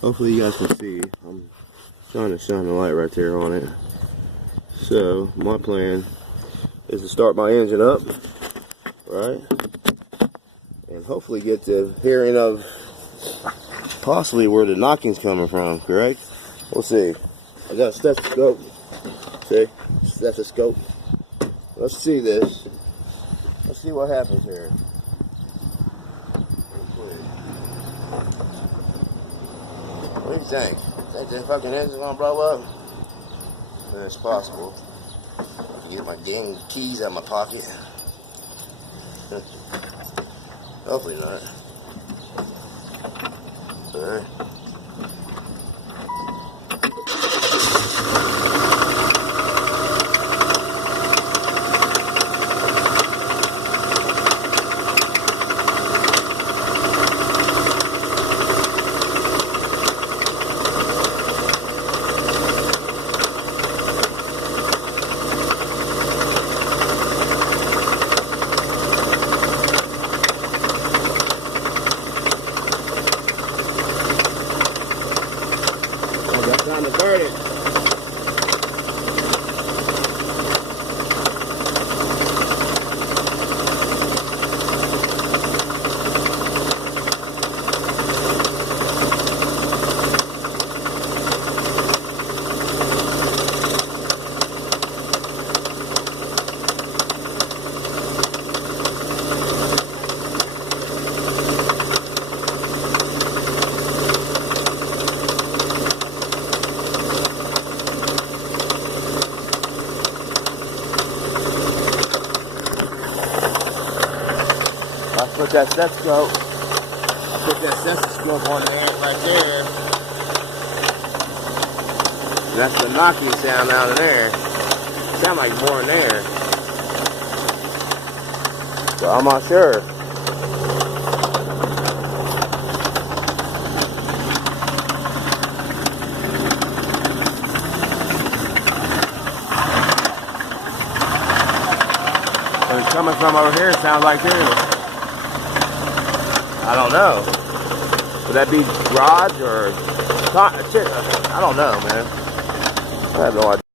Hopefully you guys can see. I'm trying to shine the light right there on it. So my plan is to start my engine up, right? And hopefully get the hearing of possibly where the knocking's coming from, correct? We'll see. I got a stethoscope. See? Stethoscope. Let's see this. Let's see what happens here. What do you think? Think the fucking engine's gonna blow up? It's possible. I can get my dang keys out of my pocket. Hopefully not. Alright. Time to start it. Put that stethoscope. I put that stethoscope on there right there. And that's the knocking sound out of there. Sound like more in there. So I'm not sure. When it's coming from over here, it sounds like this. I don't know. Would that be rods or... I don't know, man. I have no idea.